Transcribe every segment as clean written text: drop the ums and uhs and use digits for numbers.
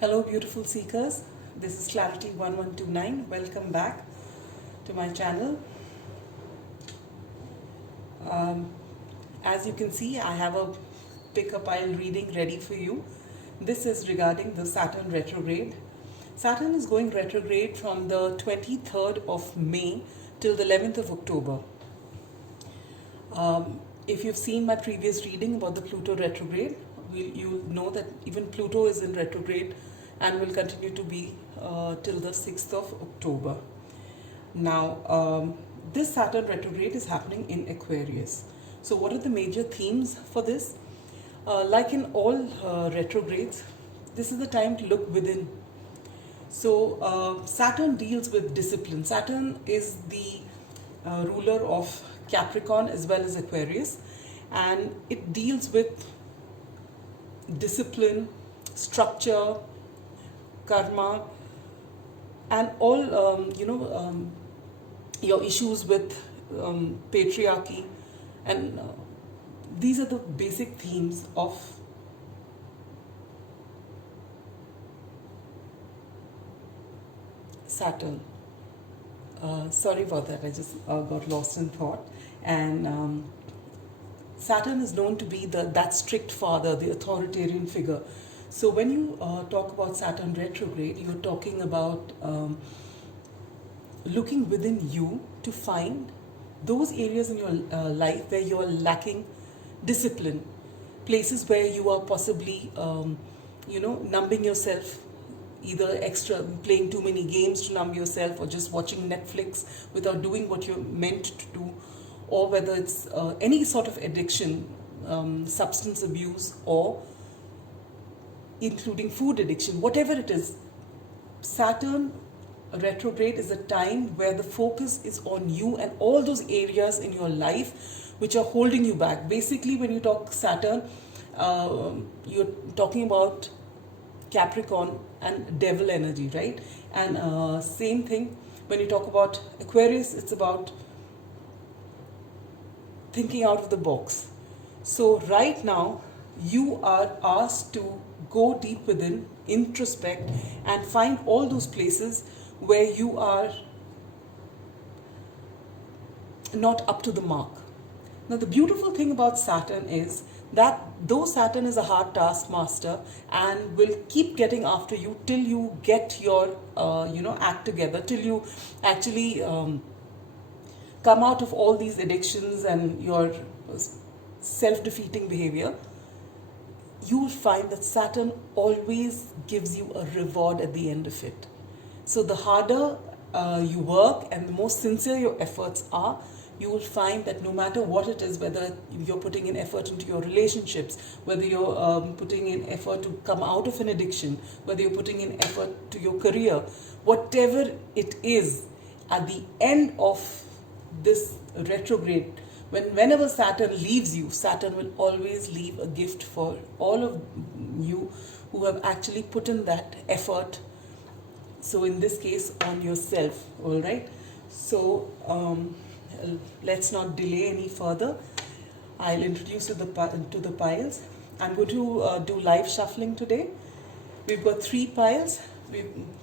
Hello, beautiful seekers. This is Clarity 1129. Welcome back to my channel. Um, as you can see, I have a pick a pile reading ready for you. This is regarding the Saturn retrograde. Saturn is going retrograde from the 23rd of May till the 11th of October. If you've seen my previous reading about the Pluto retrograde, you'll know that even Pluto is in retrograde and will continue to be till the 6th of October. Now, this Saturn retrograde is happening in Aquarius. So, what are the major themes for this? Like in all retrogrades, this is the time to look within. So, Saturn deals with discipline. Saturn is the ruler of Capricorn as well as Aquarius, and it deals with discipline, structure, karma, and all your issues with patriarchy, and these are the basic themes of Saturn. Sorry about that, I just got lost in thought. And Saturn is known to be that strict father, the authoritarian figure. So when you talk about Saturn retrograde, you're talking about looking within you to find those areas in your life where you're lacking discipline, places where you are possibly, numbing yourself, either extra playing too many games to numb yourself, or just watching Netflix without doing what you're meant to do, or whether it's any sort of addiction, substance abuse, or including food addiction, whatever it is. Saturn retrograde is a time where the focus is on you and all those areas in your life which are holding you back. Basically, when you talk Saturn, you're talking about Capricorn and devil energy, right? And same thing when you talk about Aquarius, it's about thinking out of the box. So right now, you are asked to go deep within, introspect, and find all those places where you are not up to the mark. Now, the beautiful thing about Saturn is that though Saturn is a hard taskmaster and will keep getting after you till you get your act together, till you actually come out of all these addictions and your self-defeating behavior, you will find that Saturn always gives you a reward at the end of it. So the harder you work and the more sincere your efforts are, you will find that no matter what it is, whether you're putting in effort into your relationships, whether you're putting in effort to come out of an addiction, whether you're putting in effort to your career, whatever it is, at the end of this retrograde, whenever Saturn leaves you, Saturn will always leave a gift for all of you who have actually put in that effort. So in this case, on yourself, all right? So let's not delay any further. I'll introduce you to the piles. I'm going to do live shuffling today. We've got 3 piles.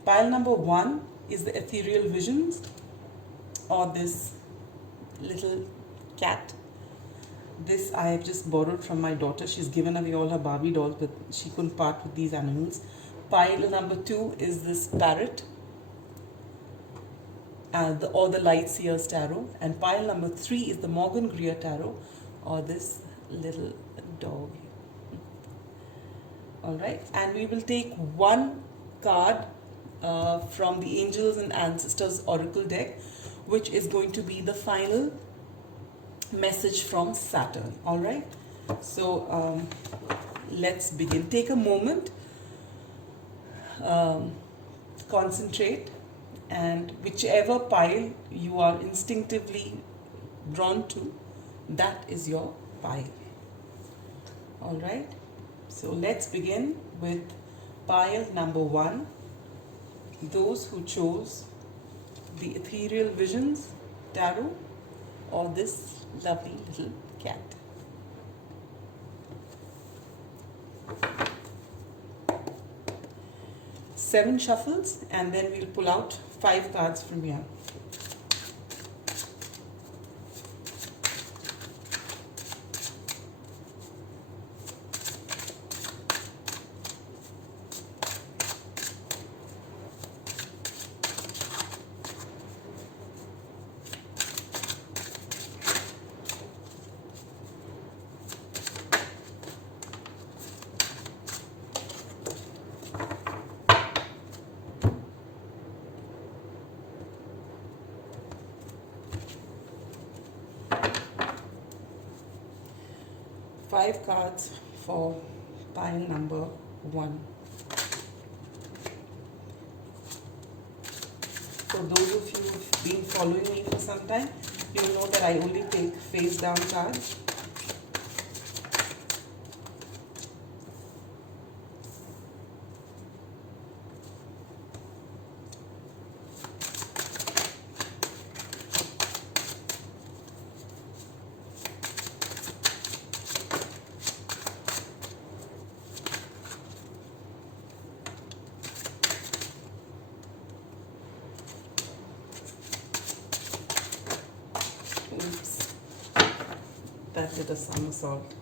Pile number 1 is the ethereal visions, or this little cat. This I have just borrowed from my daughter. She's given away all her Barbie dolls, but she couldn't part with these animals. Pile number 2 is this parrot, or the Light Seers Tarot. And pile number 3 is the Morgan Greer Tarot, or this little dog. Alright, and we will take one card from the Angels and Ancestors Oracle deck, which is going to be the final message from Saturn. Alright, so let's begin. Take a moment, concentrate, and whichever pile you are instinctively drawn to, that is your pile. Alright, so let's begin with pile number 1. Those who chose the Ethereal Visions Tarot, or this lovely little cat. 7 shuffles, and then we'll pull out 5 cards from here. Five cards for pile number 1. For those of you who've been following me for some time, you know that I only take face down cards. Oops, that did a somersault.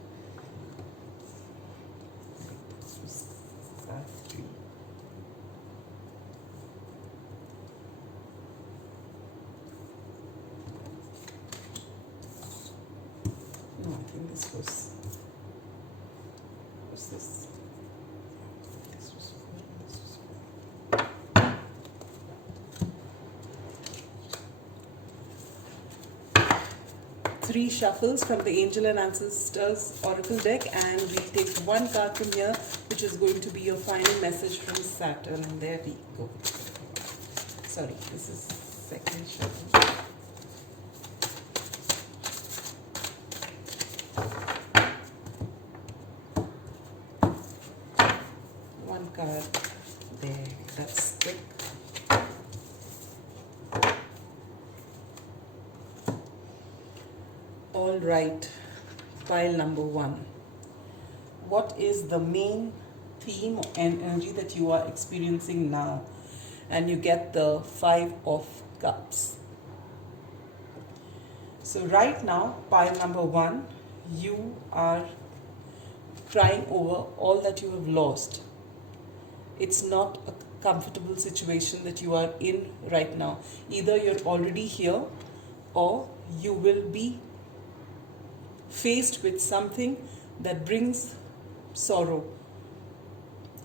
No, I think this was this? This was 4, this was 4. 3 shuffles from the Angel and Ancestors Oracle deck, and we take 1 card from here, which is going to be your final message from Saturn. And there we go. Sorry, this is second shuffle. One card there, that's quick. All right, pile number 1. What is the main theme and energy that you are experiencing now? And you get the 5 of Cups. So right now, pile number 1, you are crying over all that you have lost. It's not a comfortable situation that you are in right now. Either you're already here, or you will be faced with something that brings sorrow.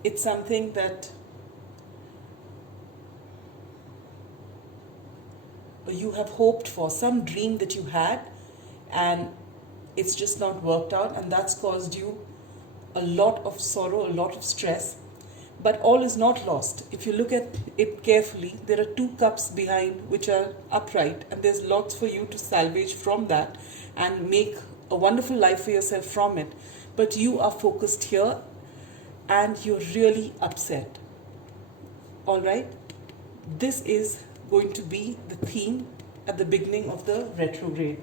It's something that you have hoped for, some dream that you had, and it's just not worked out, and that's caused you a lot of sorrow, a lot of stress. But all is not lost. If you look at it carefully, there are 2 cups behind which are upright, and there's lots for you to salvage from that and make a wonderful life for yourself from it. But you are focused here and you're really upset. All right? This is going to be the theme at the beginning of the retrograde.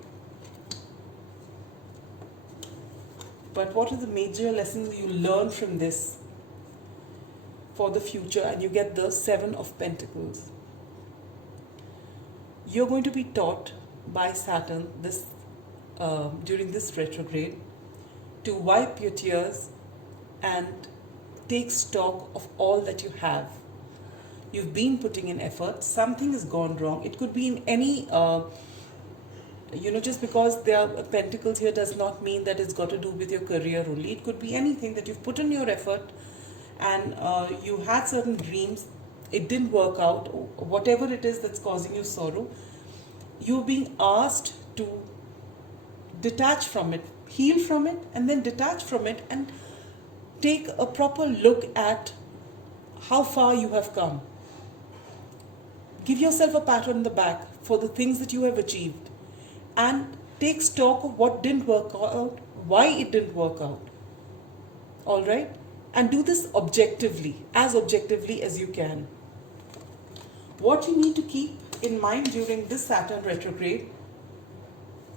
But what are the major lessons you learn from this for the future? And you get the 7 of Pentacles. You're going to be taught by Saturn during this retrograde to wipe your tears and take stock of all that you have. You've been putting in effort. Something has gone wrong. It could be in any, just because there are pentacles here does not mean that it's got to do with your career only. It could be anything that you've put in your effort, and you had certain dreams. It didn't work out. Whatever it is that's causing you sorrow, you're being asked to detach from it, heal from it, and then detach from it and take a proper look at how far you have come. Give yourself a pat on the back for the things that you have achieved, and take stock of what didn't work out, why it didn't work out. All right? And do this objectively as you can. What you need to keep in mind during this Saturn retrograde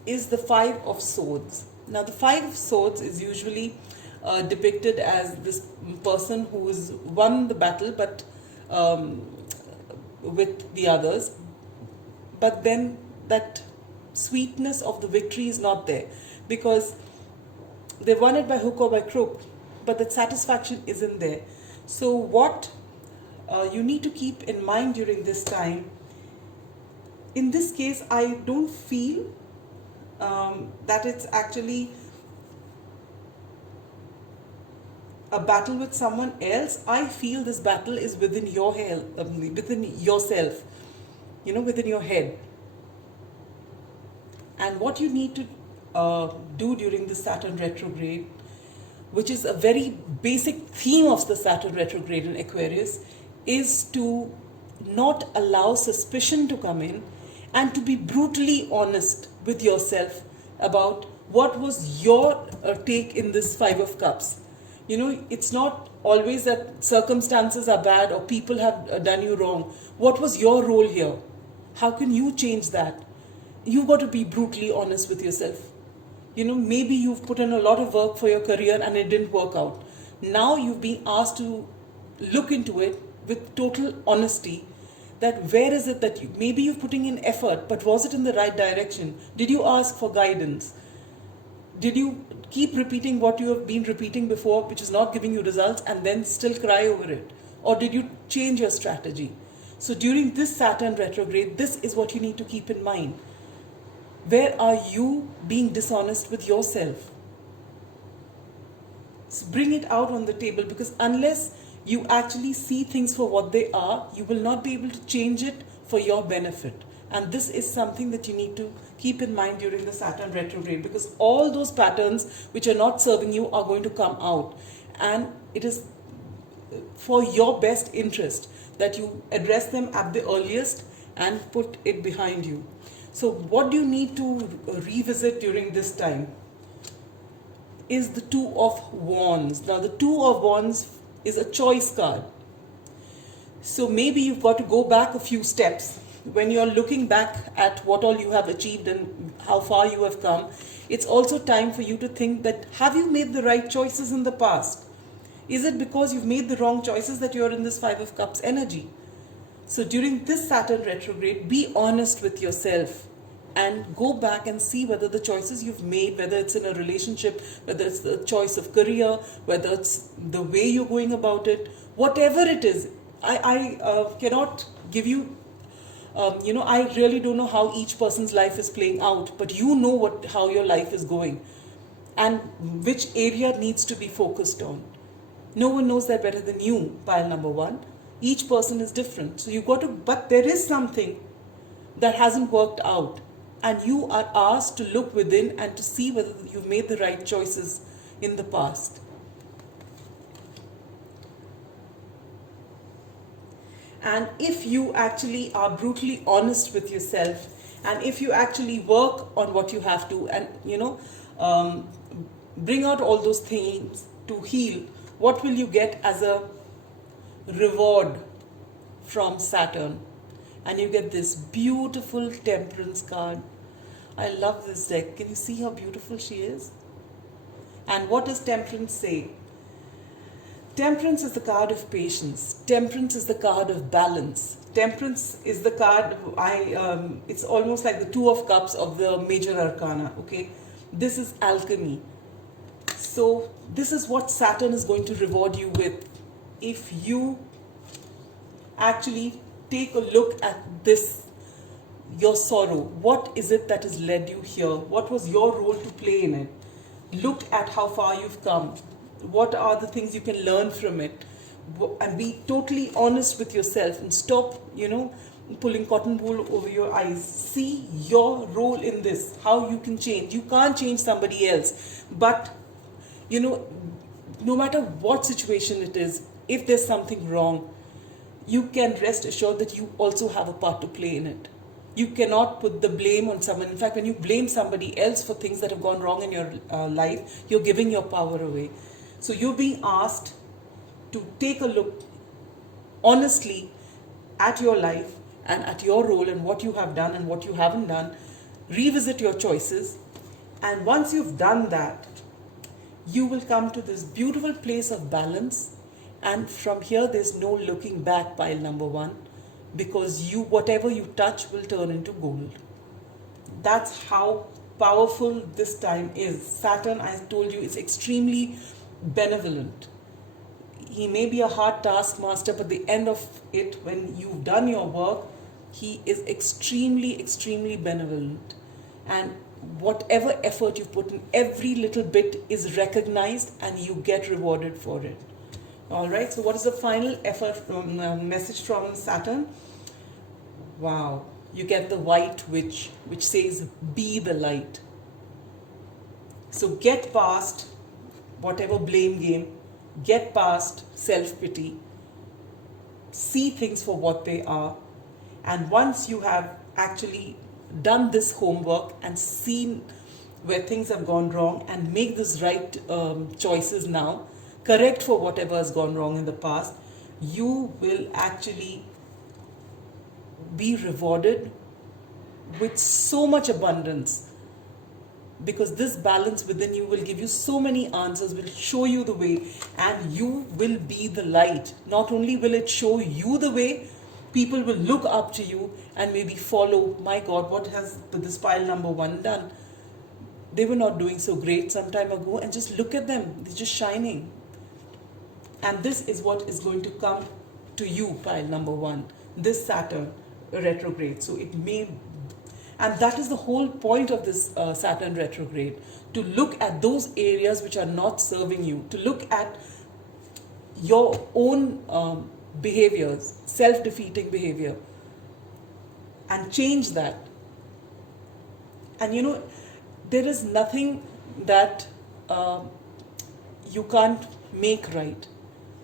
is the 5 of Swords. Now, the 5 of Swords is usually depicted as this person who has won the battle, but um, with the others, but then that sweetness of the victory is not there, because they won it by hook or by crook, but that satisfaction isn't there. So what you need to keep in mind during this time, in this case, I don't feel that it's actually a battle with someone else. I feel this battle is within your health, within yourself, within your head. And what you need to do during the Saturn retrograde, which is a very basic theme of the Saturn retrograde in Aquarius, is to not allow suspicion to come in and to be brutally honest with yourself about what was your take in this Five of Cups. It's not always that circumstances are bad or people have done you wrong. What was your role here? How can you change that? You've got to be brutally honest with yourself. Maybe you've put in a lot of work for your career and it didn't work out. Now you've been asked to look into it with total honesty, that where is it that maybe you're putting in effort, but was it in the right direction? Did you ask for guidance? Did you keep repeating what you have been repeating before, which is not giving you results, and then still cry over it? Or did you change your strategy? So during this Saturn retrograde, this is what you need to keep in mind. Where are you being dishonest with yourself? So bring it out on the table, because unless you actually see things for what they are, you will not be able to change it for your benefit. And this is something that you need to keep in mind during the Saturn retrograde, because all those patterns which are not serving you are going to come out. And it is for your best interest that you address them at the earliest and put it behind you. So what do you need to revisit during this time is the Two of Wands. Now the Two of Wands is a choice card. So maybe you've got to go back a few steps. When you're looking back at what all you have achieved and how far you have come, it's also time for you to think that, have you made the right choices in the past? Is it because you've made the wrong choices that you're in this Five of Cups energy? So during this Saturn retrograde, be honest with yourself and go back and see whether the choices you've made, whether it's in a relationship, whether it's the choice of career, whether it's the way you're going about it, whatever it is. I cannot give you, I really don't know how each person's life is playing out, but you know how your life is going and which area needs to be focused on. No one knows that better than you, pile number one. Each person is different. So you got to, but there is something that hasn't worked out. And you are asked to look within and to see whether you've made the right choices in the past. And if you actually are brutally honest with yourself, and if you actually work on what you have to, and bring out all those things to heal, what will you get as a reward from Saturn? And you get this beautiful Temperance card. I love this deck. Can you see how beautiful she is? And what does Temperance say? Temperance is the card of patience. Temperance is the card of balance. Temperance is the card, it's almost like the Two of Cups of the major arcana, okay? This is alchemy. So this is what Saturn is going to reward you with. If you actually take a look at this, your sorrow, what is it that has led you here? What was your role to play in it? Look at how far you've come. What are the things you can learn from it? And be totally honest with yourself and stop, pulling cotton wool over your eyes. See your role in this, how you can change. You can't change somebody else, but no matter what situation it is, if there's something wrong, you can rest assured that you also have a part to play in it. You cannot put the blame on someone. In fact, when you blame somebody else for things that have gone wrong in your life, you're giving your power away. So you're being asked to take a look honestly at your life and at your role and what you have done and what you haven't done. Revisit your choices. And once you've done that, you will come to this beautiful place of balance, And from here, there's no looking back, pile number one, because you, whatever you touch will turn into gold. That's how powerful this time is. Saturn, I told you, is extremely benevolent. He may be a hard taskmaster, but the end of it, when you've done your work, he is extremely, extremely benevolent. And whatever effort you've put in, every little bit is recognized and you get rewarded for it. All right, so what is the final message from Saturn? Wow, you get the White Witch, which says, be the light. So get past whatever blame game, get past self-pity, see things for what they are. And once you have actually done this homework and seen where things have gone wrong and make these right choices now, correct for whatever has gone wrong in the past, you will actually be rewarded with so much abundance, because this balance within you will give you so many answers, will show you the way, and you will be the light. Not only will it show you the way, people will look up to you and maybe follow. My God, what has this pile number one done? They were not doing so great some time ago, and just look at them, they're just shining. And this is what is going to come to you, pile number one, this Saturn retrograde. So it may, and that is the whole point of this Saturn retrograde, to look at those areas which are not serving you, to look at your own behaviors, self-defeating behavior, and change that. And you know, there is nothing that you can't make right.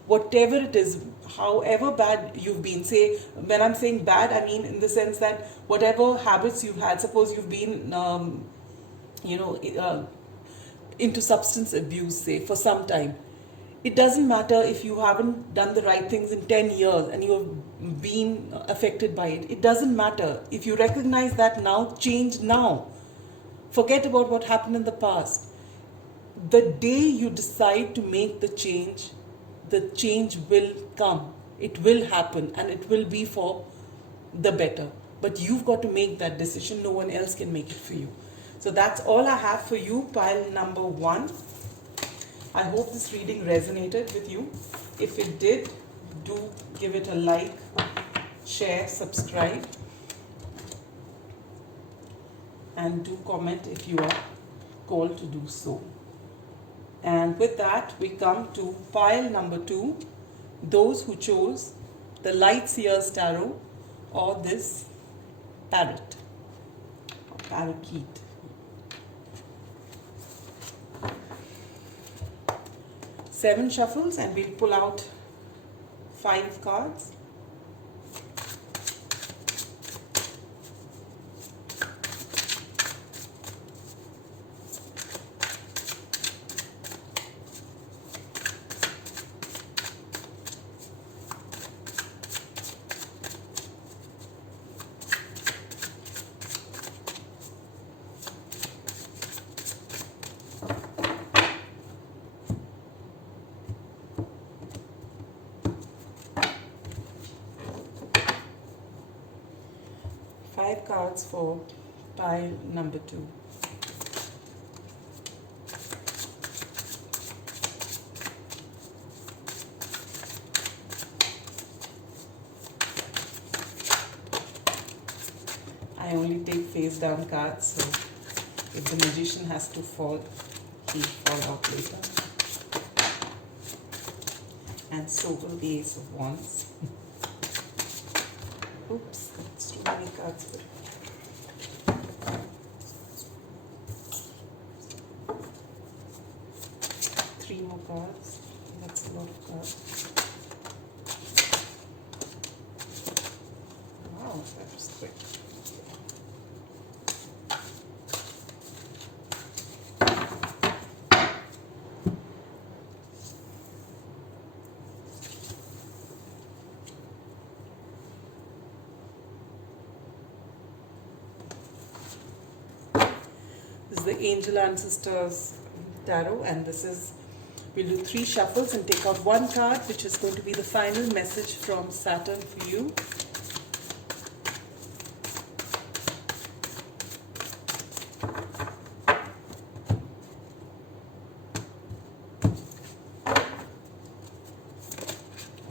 Whatever it is, however bad you've been, say, when I'm saying bad, I mean in the sense that whatever habits you've had, suppose you've been, into substance abuse, say, for some time. It doesn't matter if you haven't done the right things in 10 years and you've been affected by it. It doesn't matter. If you recognize that now, change now. Forget about what happened in the past. The day you decide to make the change will come. It will happen, and it will be for the better. But you've got to make that decision. No one else can make it for you. So that's all I have for you, pile number one. I hope this reading resonated with you. If it did, do give it a like, share, subscribe, and do comment if you are called to do so. And with that, we come to pile number two, those who chose the Light Seers Tarot or this parrot, or parakeet. Seven shuffles, and we'll pull out 5 cards. Five cards for pile number two. I only take face down cards, so if the magician has to fall, he'll fall out later. And so will the Ace of Wands. Oops, that's too many cards. Three more cards. That's a lot of cards. Wow, that was quick. This is the Angel Ancestors Tarot, and this is We'll do 3 shuffles and take out one card, which is going to be the final message from Saturn for you.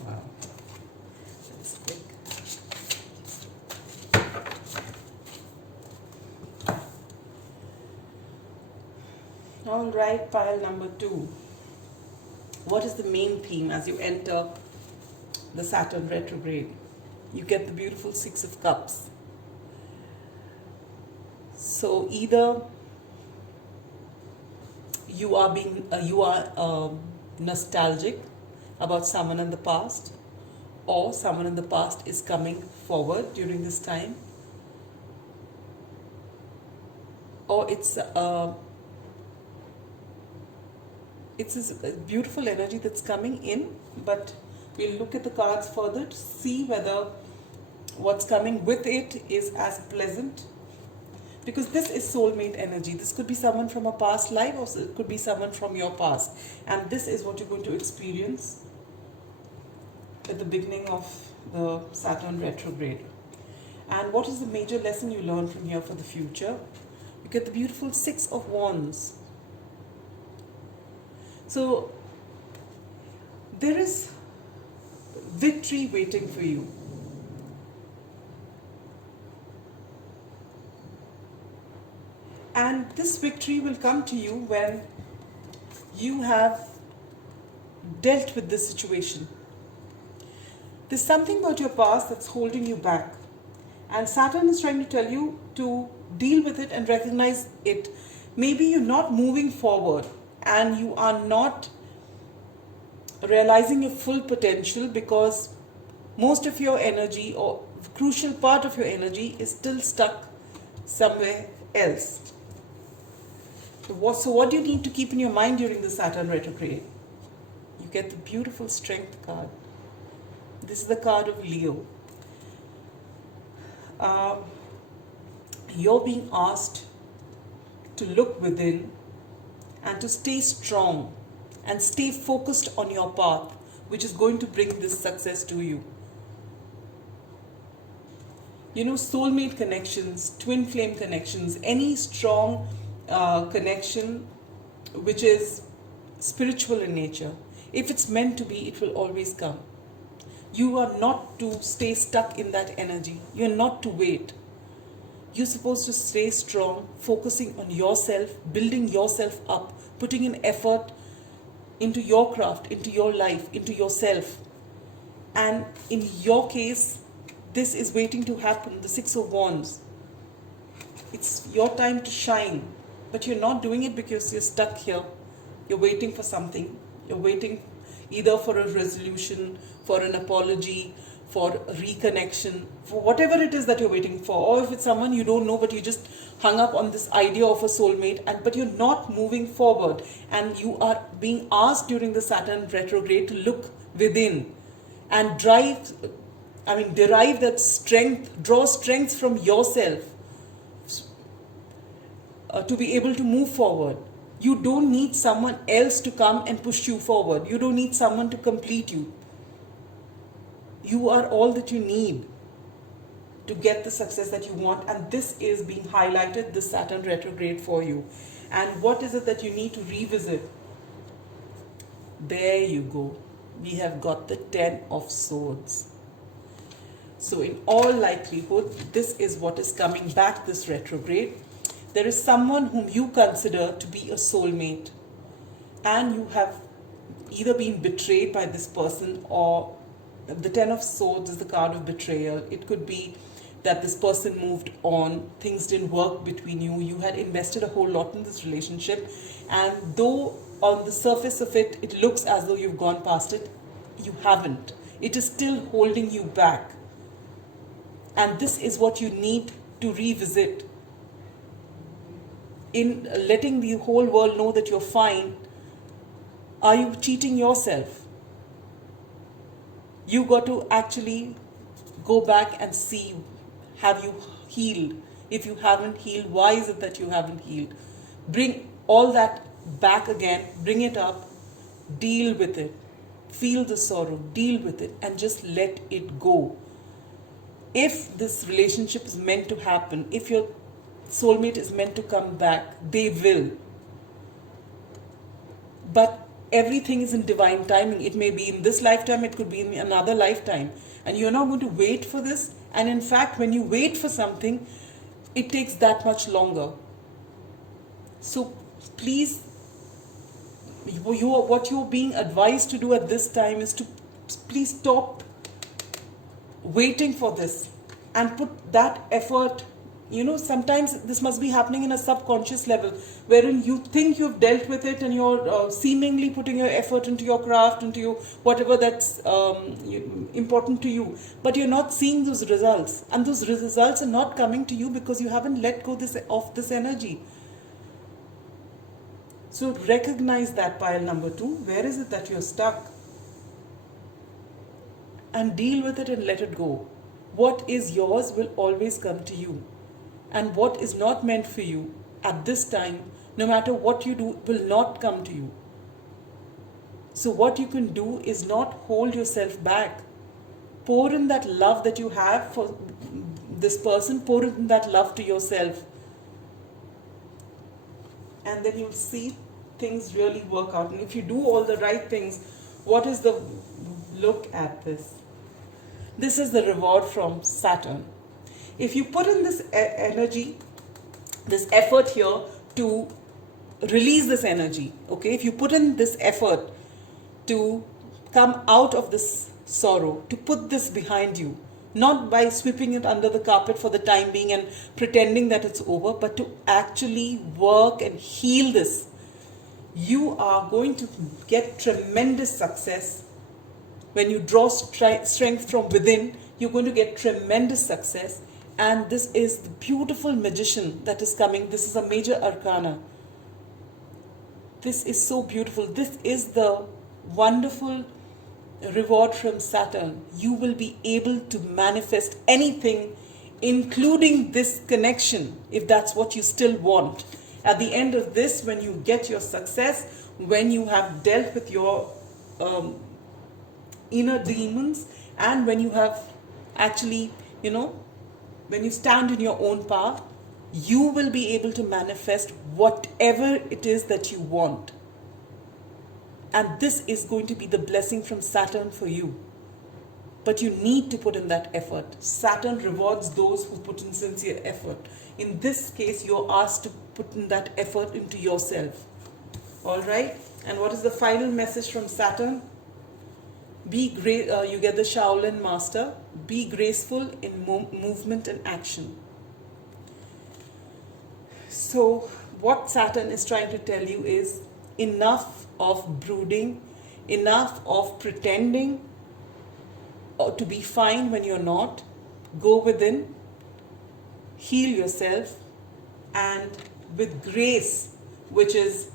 Wow. That's quick. All right, pile number 2. What is the main theme as you enter the Saturn retrograde? You get the beautiful 6 of Cups. So either you are nostalgic about someone in the past, or someone in the past is coming forward during this time, or it's this beautiful energy that's coming in, but we'll look at the cards further to see whether what's coming with it is as pleasant, because this is soulmate energy. This could be someone from a past life, or it could be someone from your past, and this is what you're going to experience at the beginning of the Saturn retrograde. And what is the major lesson you learn from here for the future? You get the beautiful 6 of Wands. So there is victory waiting for you. And this victory will come to you when you have dealt with this situation. There's something about your past that's holding you back. And Saturn is trying to tell you to deal with it and recognize it. Maybe you're not moving forward and you are not realizing your full potential because most of your energy, or crucial part of your energy, is still stuck somewhere else. So what do you need to keep in your mind during the Saturn retrograde? You get the beautiful Strength card. This is the card of Leo. You're being asked to look within and to stay strong and stay focused on your path, which is going to bring this success to you. You know, soulmate connections, twin flame connections, any strong connection which is spiritual in nature, if it's meant to be, it will always come. You are not to stay stuck in that energy. You're not to wait. You're supposed to stay strong, focusing on yourself, building yourself up, putting in effort into your craft, into your life, into yourself. And in your case, this is waiting to happen, the 6 of Wands. It's your time to shine, but you're not doing it because you're stuck here. You're waiting for something. You're waiting either for a resolution, for an apology, for reconnection, for whatever it is that you're waiting for. Or if it's someone you don't know, but you just hung up on this idea of a soulmate, but you're not moving forward, and you are being asked during the Saturn retrograde to look within and derive that strength, draw strength from yourself to be able to move forward. You don't need someone else to come and push you forward. You don't need someone to complete you. You are all that you need to get the success that you want, and this is being highlighted, this Saturn retrograde, for you. And what is it that you need to revisit? There you go. We have got the 10 of Swords. So in all likelihood, this is what is coming back this retrograde. There is someone whom you consider to be a soulmate, and you have either been betrayed by this person, or the 10 of Swords is the card of betrayal. It could be that this person moved on, things didn't work between you, you had invested a whole lot in this relationship, and though on the surface of it, it looks as though you've gone past it, you haven't. It is still holding you back. And this is what you need to revisit. In letting the whole world know that you're fine, are you cheating yourself? You got to actually go back and see, have you healed? If you haven't healed, why is it that you haven't healed? Bring all that back again, bring it up, Deal with it. Feel the sorrow, deal with it, and just let it go. If this relationship is meant to happen, if your soulmate is meant to come back, they will. But everything is in divine timing. It may be in this lifetime, it could be in another lifetime. And you're not going to wait for this. And in fact, when you wait for something, it takes that much longer. So please, what you're being advised to do at this time is to please stop waiting for this and put that effort. Sometimes this must be happening in a subconscious level, wherein you think you've dealt with it and you're seemingly putting your effort into your craft, into your whatever that's important to you, but you're not seeing those results, and those results are not coming to you because you haven't let go of this energy. So recognize that, pile number 2. Where is it that you're stuck? And deal with it and let it go. What is yours will always come to you. And what is not meant for you at this time, no matter what you do, will not come to you. So what you can do is not hold yourself back. Pour in that love that you have for this person, pour in that love to yourself. And then you'll see things really work out. And if you do all the right things, what is the... Look at this. This is the reward from Saturn. If you put in this energy, this effort here to release this energy, okay? If you put in this effort to come out of this sorrow, to put this behind you, not by sweeping it under the carpet for the time being and pretending that it's over, but to actually work and heal this, you are going to get tremendous success. When you draw strength from within, you're going to get tremendous success. And this is the beautiful magician that is coming. This is a major arcana. This is so beautiful. This is the wonderful reward from Saturn. You will be able to manifest anything, including this connection, if that's what you still want. At the end of this, when you get your success, when you have dealt with your inner demons, and when you have actually, when you stand in your own power, you will be able to manifest whatever it is that you want. And this is going to be the blessing from Saturn for you. But you need to put in that effort. Saturn rewards those who put in sincere effort. In this case, you're asked to put in that effort into yourself. All right? And what is the final message from Saturn? Be great. You get the Shaolin Master. Be graceful in movement and action. So what Saturn is trying to tell you is enough of brooding, enough of pretending to be fine when you're not. Go within, heal yourself, and with grace, which is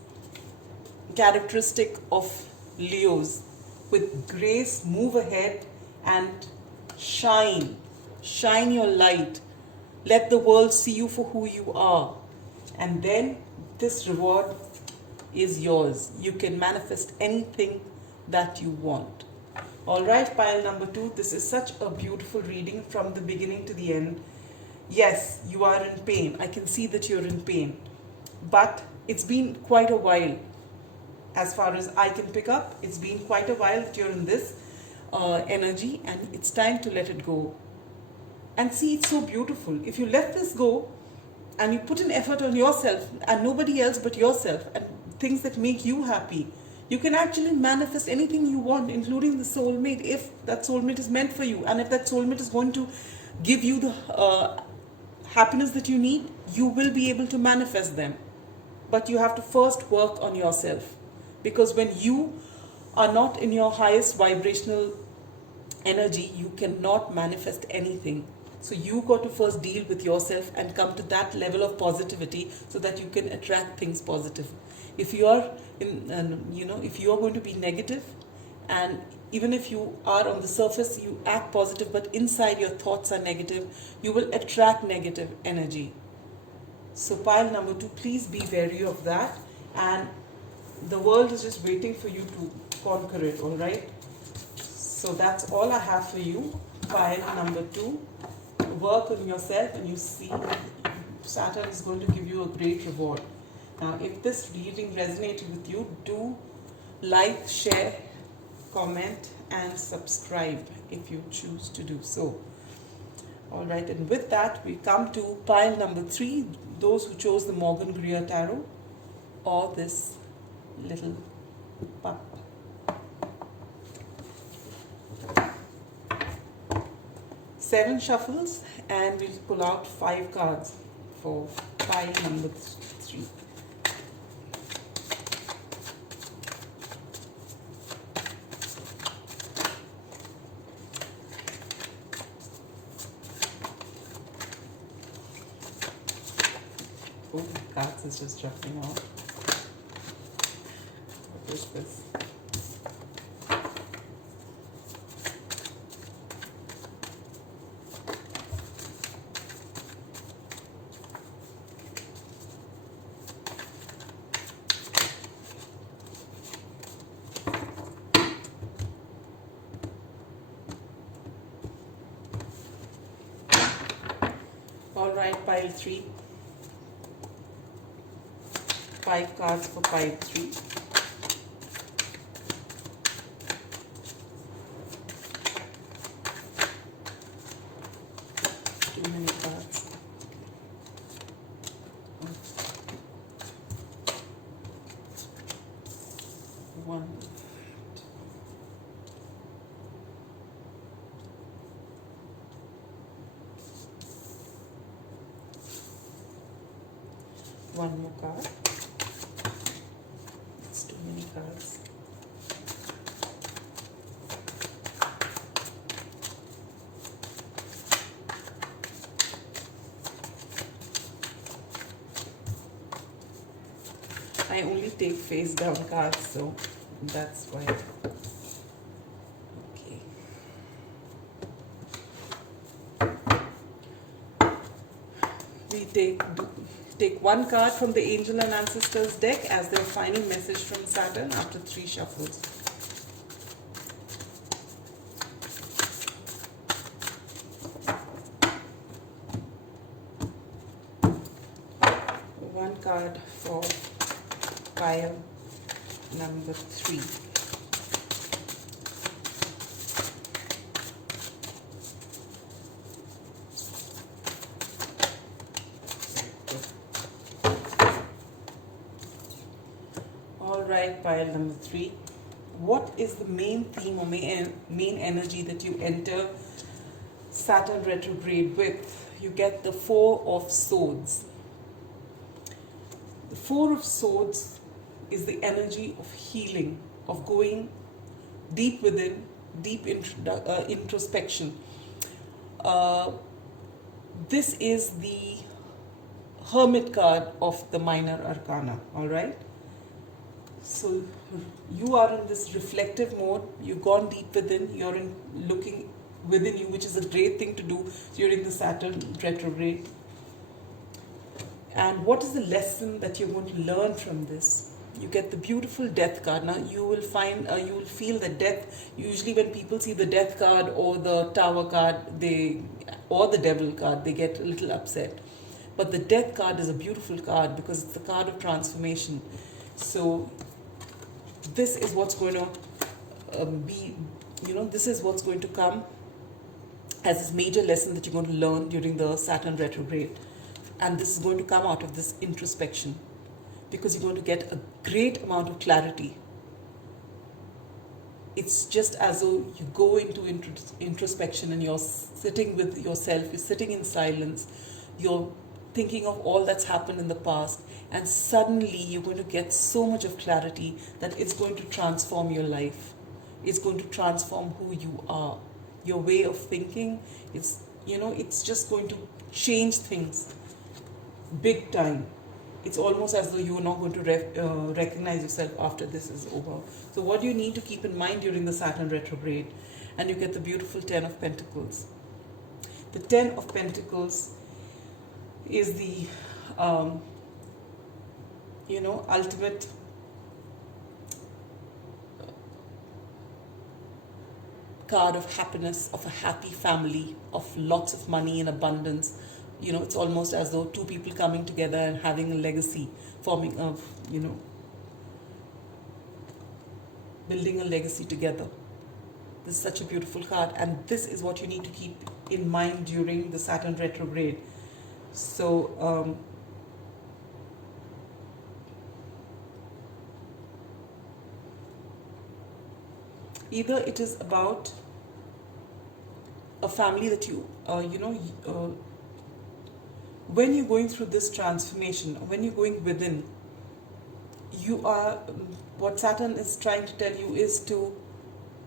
characteristic of Leos, with grace, move ahead and shine your light. Let the world see you for who you are, and then this reward is yours. You can manifest anything that you want. All right, pile number 2, this is such a beautiful reading from the beginning to the end. Yes, you are in pain. I can see that you're in pain, but it's been quite a while. As far as I can pick up, it's been quite a while that you're in this energy, and it's time to let it go. And see, it's so beautiful. If you let this go and you put an effort on yourself and nobody else but yourself, and things that make you happy, you can actually manifest anything you want, including the soulmate, if that soulmate is meant for you. And if that soulmate is going to give you the happiness that you need, you will be able to manifest them. But you have to first work on yourself. Because when you are not in your highest vibrational energy, you cannot manifest anything. So you got to first deal with yourself and come to that level of positivity so that you can attract things positive. If you are if you are going to be negative, and even if you are on the surface, you act positive, but inside your thoughts are negative, you will attract negative energy. So pile number 2, please be wary of that. And The world is just waiting for you to conquer it, all right? So that's all I have for you. Pile number 2. Work on yourself and you see Saturn is going to give you a great reward. Now, if this reading resonated with you, do like, share, comment, and subscribe if you choose to do so. All right, and with that, we come to pile number 3, those who chose the Morgan Greer Tarot or this little pup. Seven shuffles, and we'll pull out 5 cards for pile number 3. Oh, cards is just dropping out. What is this? All right, pile 3. 5 cards for pile 3. Too many cards. One. One more card. It's too many cards. I only take face down cards, so that's why. Okay. We take one card from the Angel and Ancestors deck as their final message from Saturn after 3 shuffles. One card for pile number 3. All right, pile number 3. What is the main theme or main energy that you enter Saturn retrograde with? You get the 4 of Swords. The 4 of Swords is the energy of healing, of going deep within, deep introspection. This is the Hermit card of the Minor Arcana, all right? So you are in this reflective mode, you've gone deep within, you're in looking within you, which is a great thing to do during the Saturn retrograde. And what is the lesson that you're going to learn from this? You get the beautiful Death card. Now you will find, you will feel that death, usually when people see the Death card or the Tower card, or the Devil card, they get a little upset. But the Death card is a beautiful card because it's the card of transformation. So this is what's going to be, this is what's going to come as this major lesson that you're going to learn during the Saturn retrograde. And this is going to come out of this introspection because you're going to get a great amount of clarity. It's just as though you go into introspection and you're sitting with yourself, you're sitting in silence, you're thinking of all that's happened in the past, and suddenly you're going to get so much of clarity that it's going to transform your life. It's going to transform who you are, your way of thinking. It's just going to change things big time. It's almost as though you are not going to recognize yourself after this is over. So what you need to keep in mind during the Saturn retrograde, and you get the beautiful 10 of Pentacles. The 10 of Pentacles is the ultimate card of happiness, of a happy family, of lots of money in abundance. You know, it's almost as though two people coming together and having a legacy, forming a, you know, building a legacy together. This is such a beautiful card, and this is what you need to keep in mind during the Saturn retrograde. So, either it is about a family that you, when you're going through this transformation, when you're going within, you are, what Saturn is trying to tell you is to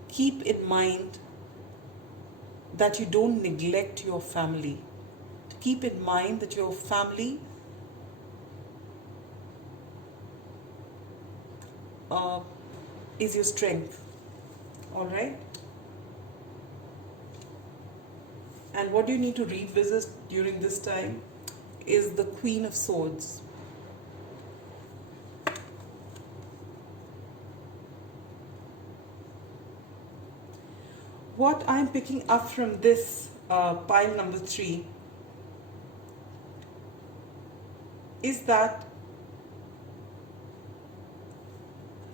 keep in mind that you don't neglect your family. To keep in mind that your family is your strength. All right? And what you need to revisit during this time is the Queen of Swords. What I'm picking up from this pile number 3 is that,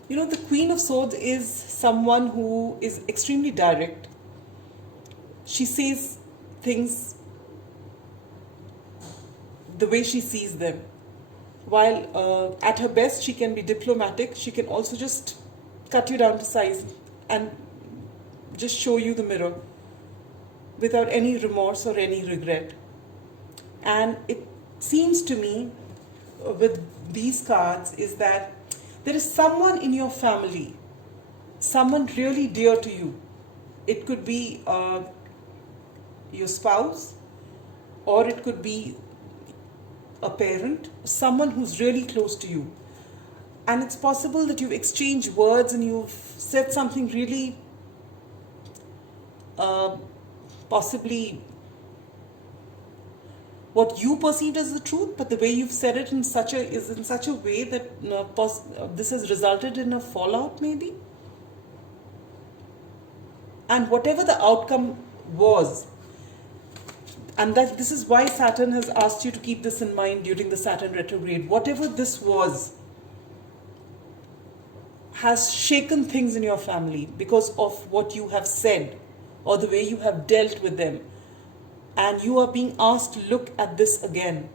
you know, the Queen of Swords is someone who is extremely direct. She says things the way she sees them. While at her best she can be diplomatic, she can also just cut you down to size and just show you the mirror without any remorse or any regret. And it seems to me with these cards is that there is someone in your family, someone really dear to you. It could be your spouse, or it could be a parent, someone who's really close to you. And it's possible that you've exchanged words and you've said something really possibly what you perceived as the truth, but the way you've said it in such a way that this has resulted in a fallout maybe. And whatever the outcome was, and that this is why Saturn has asked you to keep this in mind during the Saturn retrograde. Whatever this was has shaken things in your family because of what you have said or the way you have dealt with them. And you are being asked to look at this again.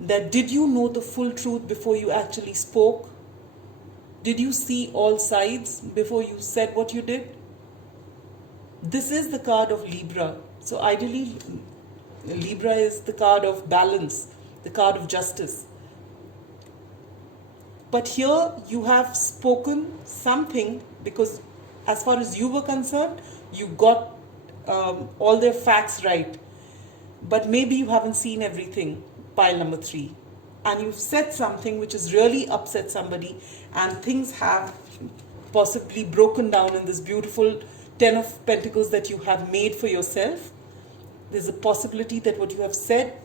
That did you know the full truth before you actually spoke? Did you see all sides before you said what you did? This is the card of Libra. So ideally, Libra is the card of balance, the card of justice. But here you have spoken something because as far as you were concerned, you got all their facts right. But maybe you haven't seen everything, pile number 3. And you've said something which has really upset somebody, and things have possibly broken down in this beautiful 10 of Pentacles that you have made for yourself. There's a possibility that what you have said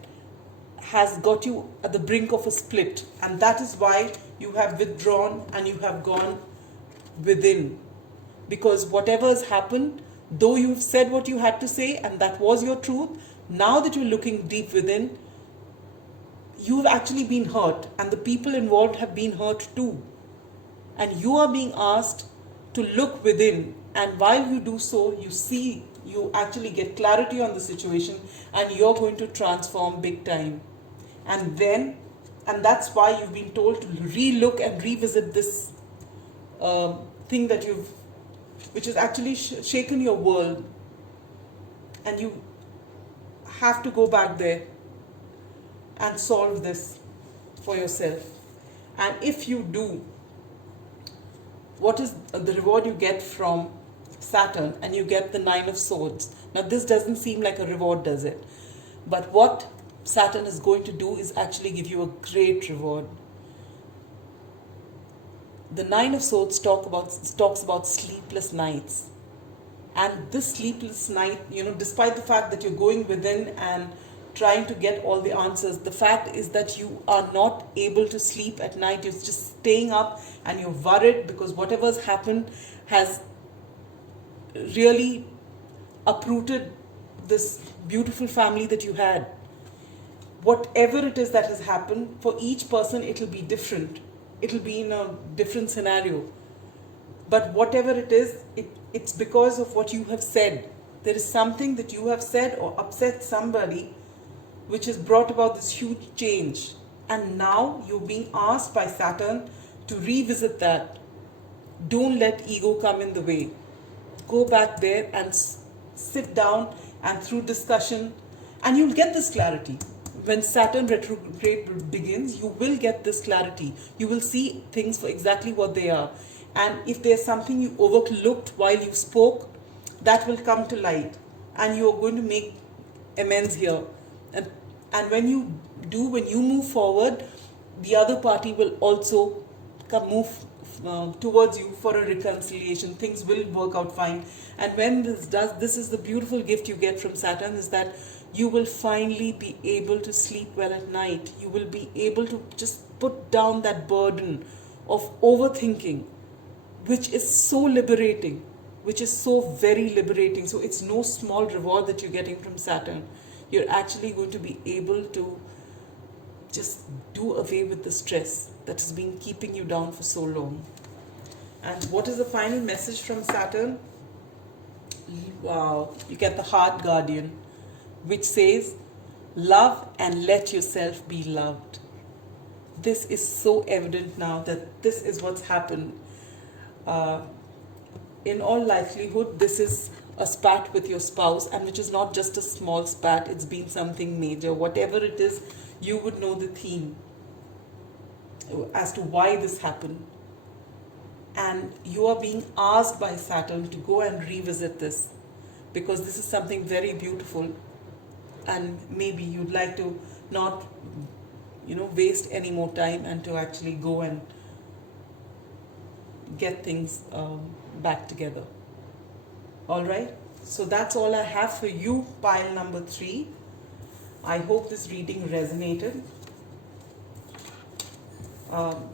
has got you at the brink of a split. And that is why you have withdrawn and you have gone within. Because whatever has happened, though you've said what you had to say and that was your truth, now that you're looking deep within, you've actually been hurt and the people involved have been hurt too. And you are being asked to look within, and while you do so, you actually get clarity on the situation and you're going to transform big time. And that's why you've been told to re-look and revisit this thing that which has actually shaken your world, and you have to go back there and solve this for yourself. And if you do, what is the reward you get from Saturn? And you get the 9 of Swords. Now this doesn't seem like a reward, does it? But what Saturn is going to do is actually give you a great reward. The 9 of Swords talks about sleepless nights. And this sleepless night, despite the fact that you're going within and trying to get all the answers, the fact is that you are not able to sleep at night. You're just staying up and you're worried because whatever's happened has really uprooted this beautiful family that you had. Whatever it is that has happened, for each person it'll be different. It'll be in a different scenario. But whatever it is, it's because of what you have said. There is something that you have said or upset somebody which has brought about this huge change. And now you're being asked by Saturn to revisit that. Don't let ego come in the way. Go back there and sit down, and through discussion, and you'll get this clarity. When Saturn retrograde begins, you will get this clarity. You will see things for exactly what they are. And if there's something you overlooked while you spoke, that will come to light. And you're going to make amends here. And when you do, when you move forward, the other party will also move towards you for a reconciliation. Things will work out fine. And when this is the beautiful gift you get from Saturn, is that you will finally be able to sleep well at night. You will be able to just put down that burden of overthinking, which is so liberating, which is so very liberating. So it's no small reward that you're getting from Saturn. You're actually going to be able to just do away with the stress that has been keeping you down for so long. And what is the final message from Saturn? Wow, you get the Heart Guardian, which says, love and let yourself be loved. This is so evident now that this is what's happened. In all likelihood, this is a spat with your spouse, and which is not just a small spat, it's been something major. Whatever it is, you would know the theme as to why this happened. And you are being asked by Saturn to go and revisit this, because this is something very beautiful, and maybe you'd like to not, waste any more time and to actually go and get things back together. All right, so that's all I have for you, pile number 3. I hope this reading resonated.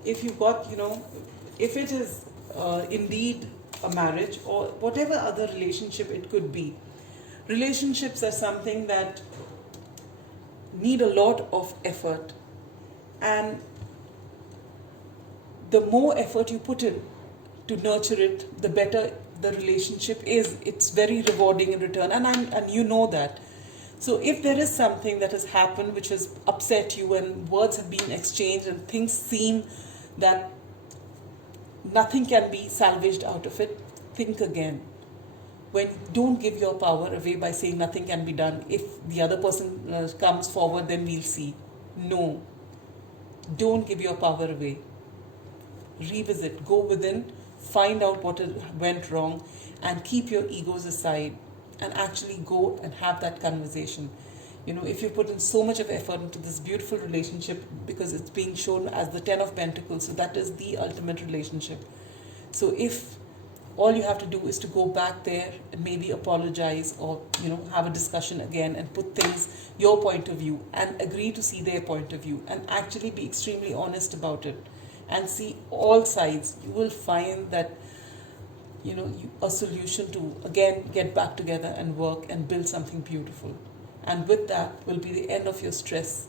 If you got, if it is indeed a marriage or whatever other relationship it could be, relationships are something that need a lot of effort, and the more effort you put in to nurture it, the better the relationship is. It's very rewarding in return, and you know that. So if there is something that has happened which has upset you, and words have been exchanged, and things seem that nothing can be salvaged out of it, think again. Don't give your power away by saying nothing can be done. If the other person comes forward, then we'll see. No. Don't give your power away. Revisit, go within, find out what went wrong, and keep your egos aside, and actually go and have that conversation. If you put in so much of effort into this beautiful relationship, because it's being shown as the 10 of Pentacles, so that is the ultimate relationship. So if all you have to do is to go back there and maybe apologize, or have a discussion again and put things, your point of view, and agree to see their point of view, and actually be extremely honest about it and see all sides, you will find that a solution to again get back together and work and build something beautiful. And with that will be the end of your stress,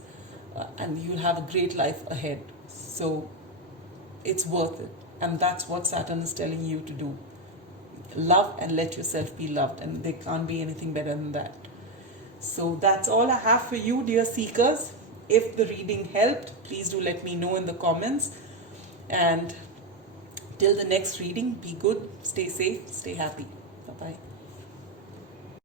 and you'll have a great life ahead. So it's worth it, and that's what Saturn is telling you to do. Love and let yourself be loved, and there can't be anything better than that. So that's all I have for you, dear seekers. If the reading helped, please do let me know in the comments. And till the next reading, be good, stay safe, stay happy. Bye-bye.